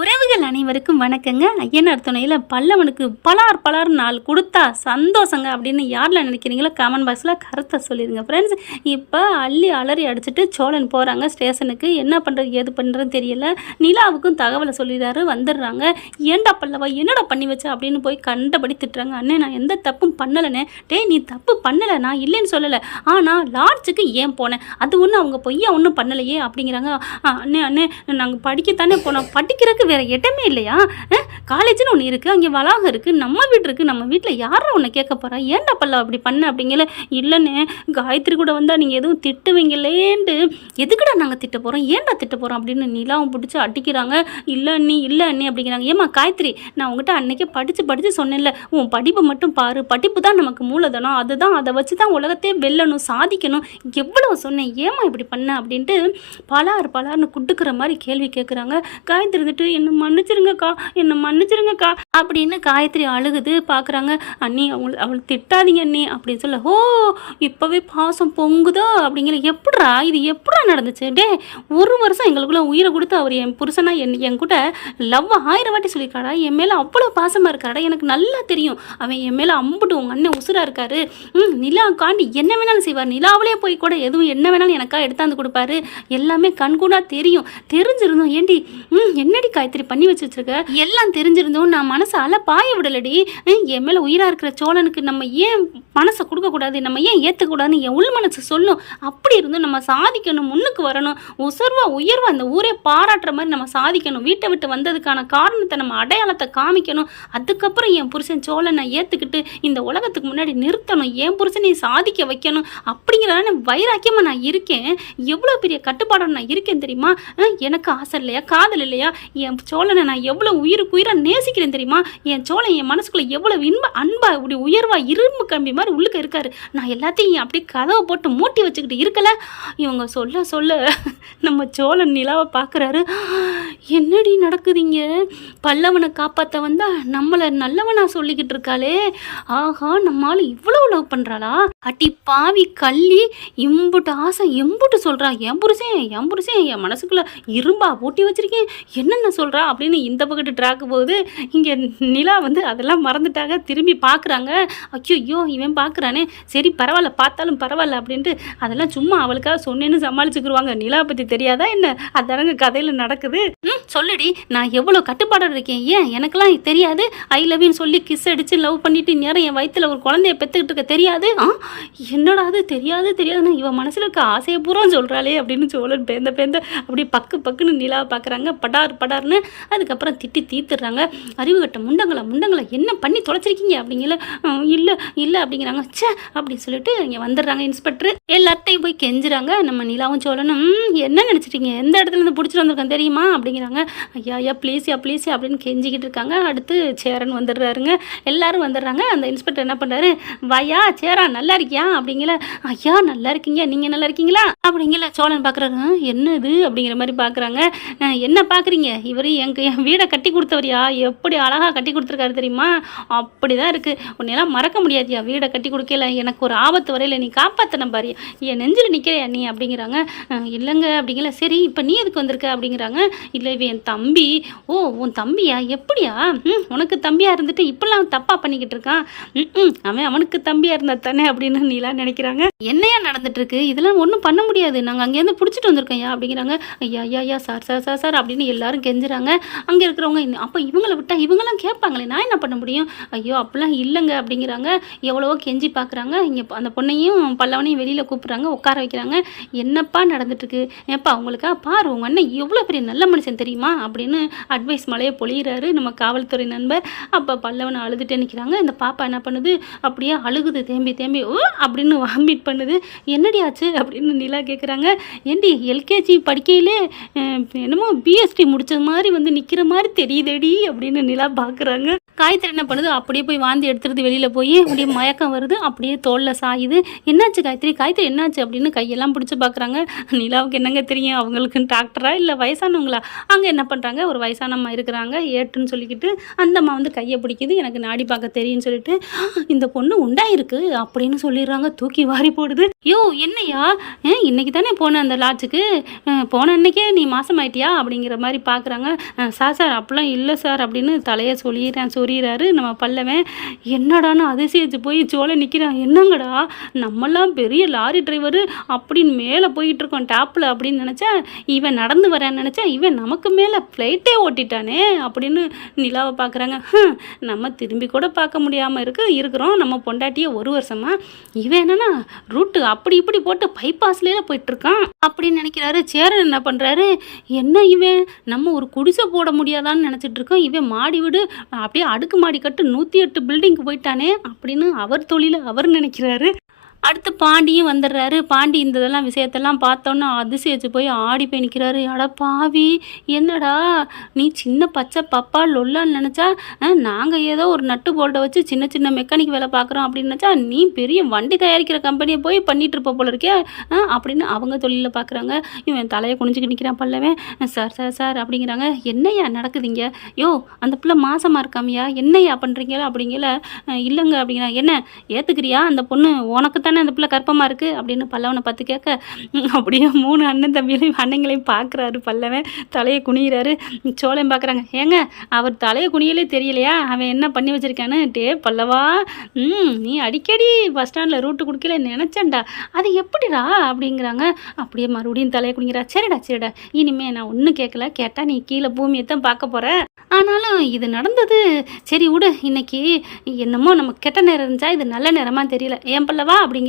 உறவுகள் அனைவருக்கும் வணக்கங்க. ஐயனார் துணையில் பல்லவனுக்கு பலார் பலார் நாள் கொடுத்தா சந்தோஷங்க அப்படின்னு யாரில் நினைக்கிறீங்களோ கமெண்ட் பாக்ஸில் கருத்தை சொல்லிடுங்க ஃப்ரெண்ட்ஸ். இப்போ அள்ளி அலறி அடிச்சுட்டு சோழன் போகிறாங்க ஸ்டேஷனுக்கு. என்ன பண்ணுறது ஏது பண்ணுறதுன்னு தெரியல. நிலாவுக்கும் தகவலை சொல்லிடுறாரு, வந்துடுறாங்க. ஏண்டா பல்லவா என்னடா பண்ணி வச்ச அப்படின்னு போய் கண்டபடி திட்டுறாங்க. அண்ணே நான் எந்த தப்பும் பண்ணலைண்ணே. டே நீ தப்பு பண்ணலை, நான் இல்லைன்னு சொல்லலை, ஆனால் லாட்ஜுக்கு ஏன் போனேன், அது ஒன்றும் அவங்க பொய்யா ஒன்றும் பண்ணலையே அப்படிங்கிறாங்க. அண்ணே அண்ணே நாங்கள் படிக்கத்தானே போனோம், படிக்கிறதுக்கு வேற இடமே இல்லையா, காலேஜ்னு ஒன்று இருக்குது, அங்கே வளாகம் இருக்குது, நம்ம வீடு இருக்குது, நம்ம வீட்டில் யாரும் உன்னை கேட்க போகிறா, ஏன்டா பல்ல அப்படி பண்ண அப்படிங்கல. இல்லைன்னு காயத்ரி கூட வந்தால் நீங்கள் எதுவும் திட்டுவீங்களேன்ட்டு எதுக்குடா நாங்கள் திட்ட போகிறோம், ஏன்டா திட்ட போகிறோம் அப்படின்னு நிலாவும் பிடிச்சி அடிக்கிறாங்க. இல்லை அண்ணி அப்படிங்கிறாங்க. ஏமா காயத்ரி நான் உங்கள்கிட்ட அன்னைக்கே படித்து சொன்னேன்ல, உன் படிப்பை மட்டும் பாரு, படிப்பு தான் நமக்கு மூலதனம், அதுதான், அதை வச்சு தான் உலகத்தையே வெல்லணும் சாதிக்கணும், எவ்வளோ சொன்னேன், ஏமா இப்படி பண்ண அப்படின்ட்டு பலார்னு குட்டுக்கிற மாதிரி கேள்வி கேட்குறாங்க. காயத்ரி இருந்துட்டு என்னை மன்னிச்சிருங்கக்கா அப்படின்னு காயத்ரி அழுகுது. பார்க்குறாங்க. அண்ணி அவள் திட்டாதீங்க அண்ணி அப்படின்னு சொல்ல. ஓ இப்போவே பாசம் பொங்குதோ அப்படிங்கிற. எப்படா இது எப்படா நடந்துச்சு? டே ஒரு வருஷம் எங்களுக்குள்ள உயிரை கொடுத்து அவர் என் புருஷனா என் கூட லவ் 1000 வாட்டி சொல்லியிருக்காடா, என் மேலே அவ்வளோ பாசமாக இருக்காடா, எனக்கு நல்லா தெரியும் அவன் என் மேலே அம்புட்டு உங்கள் அண்ணன் உசுராக இருக்காரு. நிலா காண்டி என்ன வேணாலும் செய்வார், நிலாவிலே போய் கூட எதுவும் என்ன வேணாலும் எனக்கா எடுத்தாந்து கொடுப்பாரு, எல்லாமே கண்கூடா தெரியும். தெரிஞ்சிருந்தோம் ஏண்டி என்னடி காயத்ரி பண்ணி வச்சிருக்க, எல்லாம் தெரிஞ்சிருந்தோம் நான் மனசால பாய விடலடி. என் மேலே உயிராக இருக்கிற சோழனுக்கு நம்ம ஏன் மனசை கொடுக்கக்கூடாது, நம்ம ஏன் ஏற்றுக்கூடாதுன்னு என் உள் மனசு சொல்லும். அப்படி இருந்தும் நம்ம சாதிக்கணும், முன்னுக்கு வரணும், உயர்வா அந்த ஊரே பாராட்டுற மாதிரி நம்ம சாதிக்கணும், வீட்டை விட்டு வந்ததுக்கான காரணத்தை நம்ம அடையாளத்தை காமிக்கணும். அதுக்கப்புறம் என் புருஷன் சோழனை ஏற்றுக்கிட்டு இந்த உலகத்துக்கு முன்னாடி நிறுத்தணும், என் புருஷனை சாதிக்க வைக்கணும் அப்படிங்கிறதான வைராக்கியமாக நான் இருக்கேன். எவ்வளோ பெரிய கட்டுப்பாடோட நான் இருக்கேன் தெரியுமா? எனக்கு ஆசை இல்லையா, காதல் இல்லையா, என் சோழனை நான் எவ்வளோ உயிராக நேசிக்கிறேன் தெரியுமா? என் சோழன் என் மனசுக்குள்ள எவ்வளவு அன்பா இப்படி உயர்வா இரும்பு கம்பி மாதிரி உள்ளுக்க இருக்காரு. நான் எல்லாத்தையும் அப்படியே கதவை போட்டு மூட்டி வச்சுக்கிட்டு இருக்கல. இவங்க சொல்ல நம்ம சோழன் நிலாவை பார்க்குறாரு. என்னடி நடக்குதுங்க, பல்லவனை காப்பாற்ற வந்தா நம்மளை நல்லவனா சொல்லிக்கிட்டு இருக்காளே, ஆஹா நம்மளால இவ்வளோ லவ் பண்ணுறாளா, அட்டி பாவி கள்ளி, இம்புட்டு ஆசை எம்புட்டு சொல்கிறா, என் புருஷன் என் மனசுக்குள்ள இரும்பா பூட்டி வச்சிருக்கேன் என்னென்ன சொல்கிறா அப்படின்னு இந்த பக்கத்து ட்ராக்கு போகுது. இங்கே நிலா அதெல்லாம் மறந்துட்டாங்க, திரும்பி பார்க்குறாங்க. ஐயோ இவன் பார்க்குறானே, சரி பரவாயில்ல பார்த்தாலும் பரவாயில்ல அப்படின்ட்டு அதெல்லாம் சும்மா அவளுக்காக சொன்னேன்னு சமாளிச்சுக்கிடுவாங்க. நிலா பற்றி தெரியாதா என்ன, அதானங்க கதையில் நடக்குது. சொல்லுடி நான் எவ்வளோ கட்டுப்பாடோடு இருக்கேன், ஏன் எனக்கெல்லாம் தெரியாது, ஐ லவ்னு சொல்லி கிஸ் அடித்து லவ் பண்ணிட்டு நேரம் என் வயிற்றில் ஒரு குழந்தைய பெற்றுக்கிட்டு இருக்க தெரியாது. என்னடா அது தெரியாதுன்னு இவன் மனசில் இருக்க ஆசையை பூரா சொல்கிறாளே அப்படின்னு சோழன் பேந்த அப்படி பக்குன்னு நிலாவை பார்க்குறாங்க. படார்னு அதுக்கப்புறம் திட்டி தீத்துடுறாங்க. அறிவு கட்ட முண்டங்களை என்ன பண்ணி தொலைச்சிருக்கீங்க அப்படிங்கல. இல்லை அப்படிங்கிறாங்க. சே அப்படின்னு சொல்லிட்டு இங்கே வந்துடுறாங்க இன்ஸ்பெக்டர். எல்லாத்தையும் போய் கெஞ்சுறாங்க. நம்ம நிலாவும் சோழனும் என்ன நினச்சிட்டீங்க, எந்த இடத்துல இருந்து பிடிச்சிட்டு வந்திருக்கேன் தெரியுமா அப்படிங்கிறாங்க. ஐயா ப்ளீஸ் அப்படின்னு கெஞ்சிக்கிட்டு இருக்காங்க. அடுத்து சேரன் வந்துடுறாருங்க. எல்லாரும் வந்துடுறாங்க. அந்த இன்ஸ்பெக்டர் என்ன பண்ணுறாரு, வாயா சேரா நல்லா இருக்கியா அப்படிங்கல. ஐயா நல்லா இருக்கீங்க, நீங்கள் நல்லா இருக்கீங்களா அப்படிங்கல. சோழன் பார்க்குறாரு. என்னது அப்படிங்கிற மாதிரி பார்க்குறாங்க. என்ன பார்க்குறீங்க, இவர் என் வீடை கட்டி கொடுத்தவரியா, எப்படி அழகாக கட்டி கொடுத்துருக்காரு தெரியுமா, அப்படி தான் இருக்குது, உன்னையெல்லாம் மறக்க முடியாதியா, வீடை கட்டி கொடுக்கல, எனக்கு ஒரு ஆபத்து வரையில் நீ காப்பாற்றின பாரு, என் நெஞ்சில் நிற்கிறியா நீ அப்படிங்கிறாங்க. இல்லைங்க அப்படிங்கல. சரி இப்போ நீ எதுக்கு வந்திருக்க அப்படிங்கிறாங்க. இல்லை இவன் என் தம்பி. ஓ உன் தம்பியா, எப்படியா, உனக்கு தம்பியாக இருந்துட்டு இப்பெல்லாம் தப்பாக பண்ணிக்கிட்டு இருக்கான், அவனுக்கு தம்பியாக இருந்தா தானே அப்படின்னு நீலாம் நினைக்கிறாங்க. என்னையா நடந்துட்டு இருக்கு, இதெல்லாம் ஒன்றும் பண்ண முடியாது, நாங்கள் அங்கேருந்து பிடிச்சிட்டு வந்திருக்கோம் அப்படிங்கிறாங்க. ஐயா சார் அப்படின்னு எல்லாரும் கெஞ்சுறாங்க. அங்கே இருக்கிறவங்க அப்போ இவங்களை விட்டா இவங்கெல்லாம் கேட்பாங்களே, நான் என்ன பண்ண முடியும், ஐயோ அப்படிலாம் இல்லைங்க அப்படிங்கிறாங்க. எவ்வளவோ கெஞ்சி பார்க்குறாங்க. இங்கே அந்த பொண்ணையும் பல்லவனையும் வெளியில் கூப்பிட்றாங்க, உட்கார வைக்கிறாங்க. என்னப்பா நடந்துட்டுருக்கு, ஏப்பா அவங்களுக்கா பாரு உங்கள் அண்ணன் எவ்வளோ பெரிய நல்ல மனுஷன் தெரியுமா அப்படின்னு அட்வைஸ் மலையை பொழிகிறாரு நம்ம காவல்துறை நண்பர். அப்போ பல்லவனை அழுதுகிட்டே நிற்கிறாங்க. இந்த பாப்பா என்ன பண்ணுது, அப்படியே அழுகுது, தேம்பி ஓ அப்படின்னு வாமிட் பண்ணுது. என்னடி ஆச்சு அப்படின்னு நிலா கேட்குறாங்க. ஏண்டி எல்கேஜி படிக்கையிலே என்னமோ பிஎஸ்டி முடிச்சது மாதிரி நிற்கிற மாதிரி தெரியுதடி அப்படின்னு நிலா பார்க்குறாங்க. காயத்ரி என்ன பண்ணுது, அப்படியே போய் வாந்தி எடுத்துறது, வெளியில் போய் அப்படியே மயக்கம் வருது, அப்படியே தோளில் சாயுது. என்னாச்சு காயத்ரி என்னாச்சு அப்படின்னு கையெல்லாம் பிடிச்சி பார்க்குறாங்க. நிலாவுக்கு என்னங்க தெரியும், அவங்களுக்கு டாக்டரா இல்லை வயசானவங்களா. அங்கே என்ன பண்ணுறாங்க, ஒரு வயசான அம்மா இருக்கிறாங்க, ஏட்டுன்னு சொல்லிக்கிட்டு அந்த அம்மா கையை பிடிக்குது, எனக்கு நாடி பார்க்க தெரியும்னு சொல்லிட்டு இந்த பொண்ணு உண்டாயிருக்கு அப்படின்னு சொல்லிடுறாங்க. தூக்கி வாரி போடுது. யோ என்னையா இன்னைக்கு தானே போனேன் அந்த லாட்ஜுக்கு போன அன்னைக்கே நீ மாசமாயிட்டியா அப்படிங்கிற மாதிரி பார்க்குறாங்க. சார் அப்படிலாம் இல்லை சார் அப்படின்னு தலையை சொறிகிறாரு நம்ம பல்லவன். என்னடான்னு அதிசயிச்சு போய் சோலை நிற்கிறான். என்னங்கடா நம்மளாம் பெரிய லாரி டிரைவரு அப்படின்னு மேலே போயிட்டு இருக்கோம் டாப்பில் அப்படின்னு நினச்சா, இவன் நடந்து வரேன்னு நினச்சா இவன் நமக்கு மேலே ஃப்ளைட்டே ஓட்டிட்டானே அப்படின்னு நிலாவை பார்க்குறாங்க. நம்ம திரும்பி கூட பார்க்க முடியாமல் இருக்கிறோம் நம்ம பொண்டாட்டியே 1 வருஷமா. இவன் என்னன்னா ரூட்டு அப்படி இப்படி போட்டு பைபாஸ்லேயே போயிட்டுருக்கான் அப்படின்னு நினைக்கிறாரு. சேரன் என்ன பண்ணுறாரு, என்ன இவன் நம்ம ஒரு குடிசை போட முடியாதான்னு நினச்சிட்டு இருக்கோம், இவன் மாடி வீடு அப்படியே அடுக்கு மாடி கட்டு 108 பில்டிங்க்கு போயிட்டானே அப்படின்னு அவர் தொழிலை அவர் நினைக்கிறாரு. அடுத்து பாண்டியும் வந்துடுறாரு. பாண்டி இந்த இதெல்லாம் விஷயத்தெல்லாம் பார்த்தோன்னா அதிசயிச்சு போய் ஆடி போய் நிற்கிறாரு. அட பாவி, என்னடா நீ சின்ன பச்சை பப்பா லொல்லான்னு நினச்சா, நாங்கள் ஏதோ ஒரு நட்டு போல்ட்டை வச்சு சின்ன சின்ன மெக்கானிக் வேலை பார்க்குறோம் அப்படின்னு நினச்சா, நீ பெரிய வண்டி தயாரிக்கிற கம்பெனியை போய் பண்ணிட்டு இருப்ப போல இருக்கே அப்படின்னு அவங்க தொழிலில் பார்க்குறாங்க. இவன் தலையை குனிஞ்சுக்கிட்டு நிற்கிறான் பல்லவன். சார் சார் சார் அப்படிங்கிறாங்க. என்னையா நடக்குதுங்க? யோ அந்த பிள்ளை மாசமாக இருக்காமையா, என்னையா பண்ணுறீங்களா அப்படிங்கல. இல்லைங்க அப்படிங்கிறாங்க. என்ன ஏற்றுக்கிறியா, அந்த பொண்ணு உனக்கு தானே அந்த பிள்ளை கற்பமாக இருக்குது அப்படின்னு பல்லவனை பார்த்து கேட்க, அப்படியே 3 அண்ணன் தம்பிகளையும் அண்ணங்களையும் பார்க்குறாரு பல்லவன். தலையை குனிகிறாரு. சோலையும் பார்க்குறாங்க. ஏங்க அவர் தலையை குனியலே தெரியலையா அவன் என்ன பண்ணி வச்சுருக்கான்னு? டே பல்லவா, நீ அடிக்கடி பஸ் ஸ்டாண்டில் ரூட்டு கொடுக்கல நினச்சேன்டா, அது எப்படிடா அப்படிங்கிறாங்க. அப்படியே மறுபடியும் தலையை குனிக்கிறா. சரிடா இனிமே நான் ஒன்றும் கேட்கல, கேட்டால் நீ கீழே பூமியை தான் பார்க்க போகிற. ஆனாலும் இது நடந்தது சரி விடு, இன்னைக்கு என்னமோ நம்ம கெட்ட நேரம் இருந்துச்சா, இது நல்ல நேரமாக தெரியல ஏன் பல்லவா அப்படிங்கல.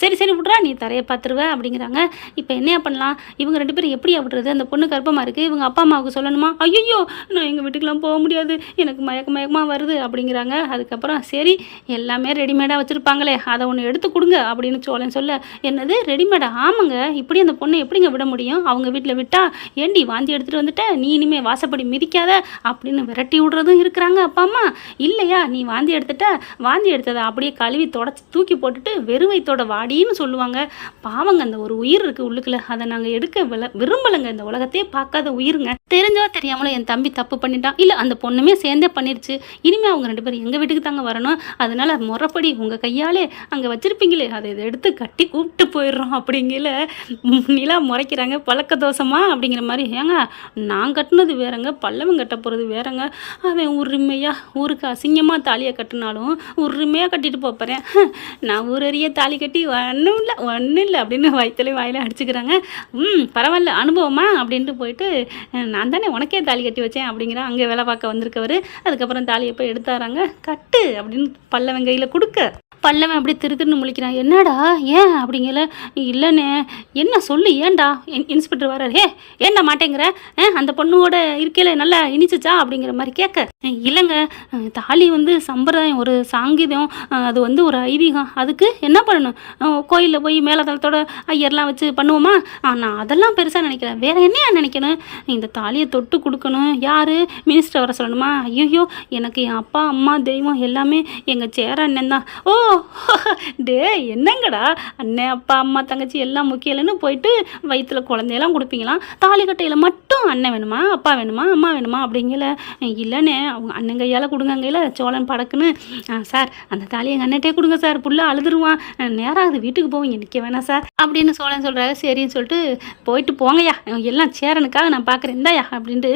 சரி விட்றா, நீ தரையை பார்த்துருவ அப்படிங்கிறாங்க. இப்போ என்னையா பண்ணலாம், இவங்க 2 பேரும் எப்படியா விட்றது? அந்த பொண்ணு கர்ப்பமாக இருக்குது, இவங்க அப்பா அம்மாவுக்கு சொல்லணுமா? ஐயோ நான் எங்கள் வீட்டுக்கெலாம் போக முடியாது, எனக்கு மயக்கமாக வருது அப்படிங்கிறாங்க. அதுக்கப்புறம் சரி எல்லாமே ரெடிமேடாக வச்சுருப்பாங்களே, அதை ஒன்று எடுத்து கொடுங்க அப்படின்னு சோழன் சொல்ல, என்னது ரெடிமேடா? ஆமாங்க, இப்படி அந்த பொண்ணை எப்படிங்க விட முடியும்? அவங்க வீட்டில் விட்டா ஏண்டி வாந்தி எடுத்துகிட்டு வந்துட்ட, நீ இனிமேல் வாசப்படி மிதிக்காத அப்படின்னு விரட்டி விடுறதும் இருக்கிறாங்க அப்பா அம்மா. இல்லையா நீ வாந்தி எடுத்ததை அப்படியே கழுவி தொடச்சி தூக்கி போட்டுட்டு வெறுவைத்தோட வாடின்னு சொல்லுவாங்க. பாவங்க, அந்த ஒரு உயிர் இருக்குது உள்ளுக்குள்ள, அதை நாங்கள் எடுக்க விரும்பலைங்க. இந்த உலகத்தையே பார்க்காத உயிருங்க. தெரிஞ்சோ தெரியாமலோ என் தம்பி தப்பு பண்ணிட்டான், இல்லை அந்த பொண்ணுமே சேர்ந்தே பண்ணிடுச்சு. இனிமேல் அவங்க 2 பேரும் எங்கள் வீட்டுக்கு தாங்க வரணும். அதனால முறைப்படி உங்கள் கையாலே அங்கே வச்சிருப்பீங்களே அதை எடுத்து கட்டி கூப்பிட்டு போயிடுறோம் அப்படிங்கல. நிலா முறைக்கிறாங்க. பழக்க தோசமா அப்படிங்கிற மாதிரி. ஏங்க நான் கட்டினது வேறங்க, பல்லவன் கட்ட போகிறது வேறங்க. அவன் உரிமையாக ஊருக்கு அசிங்கமாக தாலியை கட்டினாலும் உரிமையாக கட்டிட்டு போகிறேன். நான் ஊரறிய தாலி கட்டி ஒன்றும் இல்லை அப்படின்னு வாயில அடிச்சுக்கிறாங்க. பரவாயில்ல அனுபவமா அப்படின்ட்டு போயிட்டு, நான் தானே உனக்கே தாலி கட்டி வச்சேன் அப்படிங்கிற அங்கே வேலை பார்க்க வந்திருக்கவர். அதுக்கப்புறம் தாலியை போய் எடுத்தாராங்க. கட்டு அப்படின்னு பல்லவன் கையில் கொடுக்க, பல்லவன் அப்படி திருன்னு முழிக்கிறான். என்னடா ஏன் அப்படிங்கல. இல்லைண்ணே என்ன சொல்லு, ஏன்டா இன்ஸ்பெக்டர் வர்றாரு. ஏன்டா மாட்டேங்கிற, அந்த பொண்ணோட இருக்கையில நல்லா இனிச்சிச்சா அப்படிங்கிற மாதிரி கேட்க, இல்லைங்க தாலி சம்பிரதாயம், ஒரு சாங்கீதம், அது ஒரு ஐதீகம், அதுக்கு என்ன பண்ணணும், கோயிலில் போய் மேலதளத்தோட ஐயர்லாம் வச்சு பண்ணுவோமா? நான் அதெல்லாம் பெருசாக நினைக்கிறேன், வேற என்னையா நினைக்கணும், இந்த தாலியை தொட்டு கொடுக்கணும், யார் மினிஸ்டர் வர சொல்லணுமா? ஐயோ எனக்கு என் அப்பா அம்மா தெய்வம் எல்லாமே எங்கள் சேர அண்ணன் தான். ஓ டே என்னங்கடா, அண்ணன் அப்பா அம்மா தங்கச்சி எல்லாம் முக்கியம் இல்லைன்னு போயிட்டு வயிற்றுல குழந்தையெல்லாம் கொடுப்பீங்களாம், தாலி கட்டையில் மட்டும் அண்ணன் வேணுமா அப்பா வேணுமா அம்மா வேணுமா அப்படிங்கல. இல்லைண்ணே அவங்க அண்ணன் கையால் கொடுங்கங்கையில். சோழன் படக்குன்னு, சார் அந்த தாலி எங்கள் அண்ணன்ட்டே கொடுங்க சார், புள்ள அழுதுருவான், நேராக அது வீட்டுக்கு போவீங்க நிற்க வேணாம் சார் அப்படின்னு சோழன் சொல்கிறாரு. சரின்னு சொல்லிட்டு போயிட்டு போங்கய்யா, எல்லாம் சேரனுக்காக நான் பார்க்குறேன் இந்தாயா அப்படின்ட்டு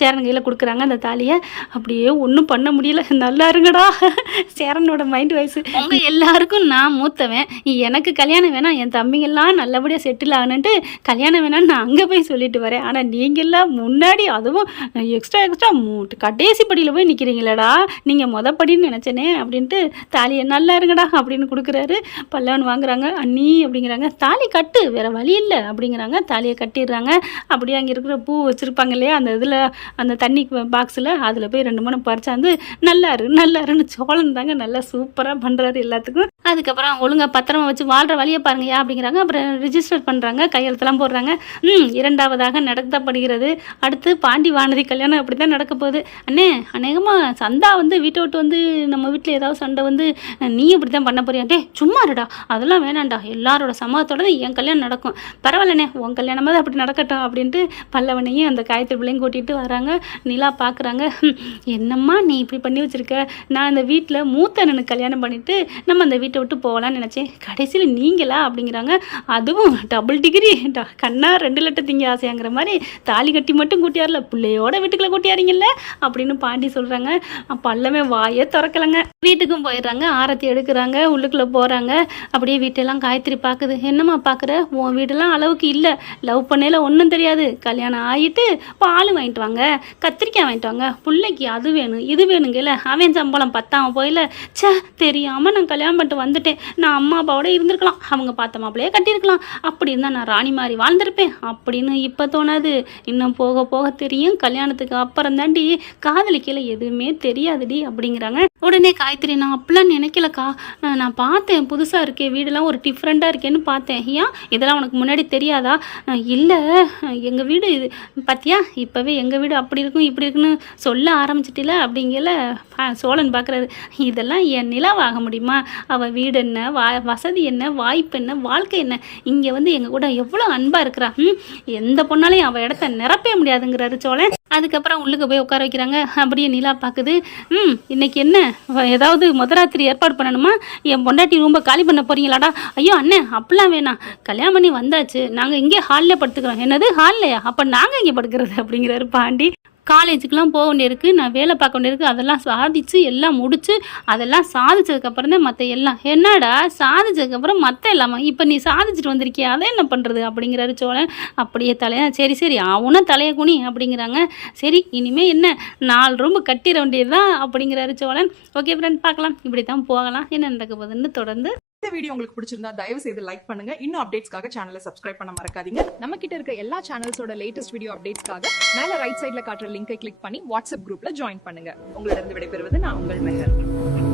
சேரன் கையில் கொடுக்குறாங்க அந்த தாலியை. அப்படியே ஒன்றும் பண்ண முடியல. நல்லா இருங்கடா, சேரனோட மைண்ட் வயசு. உங்கள் எல்லாருக்கும் நான் மூத்தவன், எனக்கு கல்யாணம் வேணாம், என் தம்பிங்கெல்லாம் நல்லபடியாக செட்டில் ஆகணுன்ட்டு கல்யாணம் வேணான்னு நான் அங்கே போய் சொல்லிட்டு வரேன். ஆனால் நீங்கள்லாம் முன்னாடி அதுவும் எக்ஸ்ட்ரா கடைசி படியில் போய் நிற்கிறீங்களடா, நீங்கள் மொதப்படின்னு நினச்சேனே அப்படின்ட்டு தாலியை நல்லா இருங்கடா அப்படின்னு கொடுக்குறாரு. பல்லவன் வாங்குறாங்க. அண்ணி அப்படிங்கிறாங்க. தாலி கட்டு வேறு வழி இல்லை அப்படிங்கிறாங்க. தாலியை கட்டிடுறாங்க. அப்படியே அங்கே இருக்கிற பூ வச்சுருப்பாங்க இல்லையா அந்த இதில், அந்த தண்ணி பாக்ஸில், அதில் போய் 2 மூணு பறிச்சாந்து நல்லாருன்னு சோழன் தாங்க நல்லா சூப்பராக பண்ணுறாரு எல்லாத்துக்கும். அதுக்கப்புறம் ஒழுங்காக பத்திரமா வச்சு வாழ்கிற வழியை பாருங்கயா அப்படிங்கிறாங்க. அப்புறம் ரிஜிஸ்டர் பண்ணுறாங்க, கையெழுத்தெல்லாம் போடுறாங்க. 2வதாக நடத்தப்படுகிறது. அடுத்து பாண்டி வானதி கல்யாணம் அப்படி தான் நடக்க போகுது. அண்ணே அநேகமாக சந்தா வீட்டை விட்டு நம்ம வீட்டில் ஏதாவது சண்டை நீ இப்படி தான் பண்ண போறியா? டே சும்மா இருடா, அதெல்லாம் வேணாண்டா, எல்லாரோட சம்மதத்தோட என் கல்யாணம் நடக்கும், பரவாயில்லண்ணே உன் கல்யாணமாக அப்படி நடக்கட்டும் அப்படின்ட்டு பல்லவனையும் அந்த காயத்ரி பிள்ளையும் கூட்டிகிட்டு வராங்க. நிலா பார்க்குறாங்க. என்னம்மா நீ இப்படி பண்ணி வச்சுருக்க, நான் இந்த வீட்டில் மூத்த அண்ணனுக்கு கல்யாணம் பண்ணிவிட்டு நம்ம அந்த வீட்டில் வீட்டை விட்டு போகலான்னு நினச்சேன், கடைசியில் நீங்களா அப்படிங்கிறாங்க. அதுவும் டபுள் டிகிரி கண்ணா 2 லட்டம் திங்க ஆசையாங்கிற மாதிரி தாலி கட்டி மட்டும் கூட்டியார்ல, பிள்ளையோட வீட்டுக்குள்ளே கூட்டியாரீங்கல்ல அப்படின்னு பாண்டி சொல்கிறாங்க. பல்லமே வாயே திறக்கலைங்க. வீட்டுக்கும் போயிடுறாங்க, ஆரத்தி எடுக்கிறாங்க, உள்ளுக்குள்ளே போகிறாங்க. அப்படியே வீட்டெல்லாம் காயத்ரி பார்க்குது. என்னம்மா பார்க்குற, உன் வீடெல்லாம் அளவுக்கு இல்லை, லவ் பண்ணையில் ஒன்றும் தெரியாது, கல்யாணம் ஆகிட்டு பால் வாங்கிட்டு வாங்க, கத்திரிக்காய் வாங்கிட்டு வாங்க, பிள்ளைக்கு அது வேணும் இது வேணுங்கல்ல, அவன் சம்பளம் பத்தாம போயில, சே தெரியாமல் நான் கல்யாணம் பண்ணிட்டு வந்துட்டேன், நான் அம்மா அப்பாவோட இருந்திருக்கலாம், அவங்க பார்த்த மாப்பிள்ளையே கட்டியிருக்கலாம், அப்படி இருந்தால் நான் ராணி மாதிரி வாழ்ந்திருப்பேன் அப்படின்னு இப்போ தோணாது. இன்னும் போக போக தெரியும், கல்யாணத்துக்கு அப்புறம் தாண்டி காதலிக்கல எதுவுமே தெரியாதுடி அப்படிங்கிறாங்க. உடனே காயத்ரி, நான் அப்படிலாம் நினைக்கலக்கா, நான் பார்த்தேன் புதுசாக இருக்கே வீடெல்லாம் ஒரு டிஃப்ரெண்ட்டாக இருக்கேன்னு பார்த்தேன், ஏன் இதெல்லாம் உனக்கு முன்னாடி தெரியாதா? இல்லை எங்கள் வீடு இது பார்த்தியா, இப்போவே எங்கள் வீடு அப்படி இருக்கும் இப்படி இருக்குன்னு சொல்ல ஆரம்பிச்சிட்டில அப்படிங்கல. சோழன் பார்க்குறாரு, இதெல்லாம் என் நிலவாக முடியுமா? அவள் வீடு என்ன, வசதி என்ன, வாய்ப்பு என்ன, வாழ்க்கை என்ன, இங்கே வந்து எங்கள் கூட எவ்வளோ அன்பாக இருக்கிறா, எந்த பொண்ணாலையும் அவள் இடத்த நிரப்பவே முடியாதுங்கிறாரு சோழன். அதுக்கப்புறம் உள்ளுக்கு போய் உட்கார வைக்கிறாங்க. அப்படியே நிலா பார்க்குது. இன்னைக்கு என்ன ஏதாவது முதராத்திரி ஏற்பாடு பண்ணணுமா? என் பொண்டாட்டி ரூம்பை காலி பண்ண போறீங்களாடா? ஐயோ அண்ணே அப்படிலாம் வேணாம், கல்யாணம் பண்ணி வந்தாச்சு, நாங்கள் இங்கே ஹாலில் படுத்துக்கிறோம். என்னது ஹால்லையா? அப்போ நாங்கள் இங்கே படுக்கிறது அப்படிங்கிறாரு பாண்டி. காலேஜுக்கெலாம் போக வேண்டியிருக்கு, நான் வேலை பார்க்க வேண்டியிருக்கு, அதெல்லாம் சாதிச்சு எல்லாம் முடிச்சு அதெல்லாம் சாதிச்சதுக்கப்புறம் தான் மற்ற எல்லாம். என்னடா சாதிச்சதுக்கப்புறம் மற்ற எல்லாமா? இப்போ நீ சாதிச்சுட்டு வந்திருக்கியா, அதை என்ன பண்ணுறது அப்படிங்கிறாரு சோழன். அப்படியே தலையா, சரி சரி அவனும் தலையை குனி அப்படிங்கிறாங்க. சரி இனிமேல் என்ன 4 ரூம் கட்டிட வேண்டியது தான் அப்படிங்கிறாரு சோழன். ஓகே ஃப்ரெண்ட், பார்க்கலாம், இப்படி தான் போகலாம், என்ன நடக்க போகுதுன்னு தொடர்ந்து. இந்த வீடியோ உங்களுக்கு பிடிச்சிருந்தா தயவு செய்து லைக் பண்ணுங்க. இன்னும் அப்டேட்ஸ்க்காக சேனலை சப்ஸ்கிரைப் பண்ண மறக்காதீங்க. நம்ம கிட்ட இருக்க எல்லா சேனல்ஸோட லேட்டஸ்ட் வீடியோ அப்டேட்ஸ்க்காக மேல ரைட் சைடுல காட்டுற லிங்கை கிளிக் பண்ணி வாட்ஸ்அப் குரூப்ல ஜாயின் பண்ணுங்க. உங்களிடம் விடைபெறுவது நான் உங்கள் மெஹர்.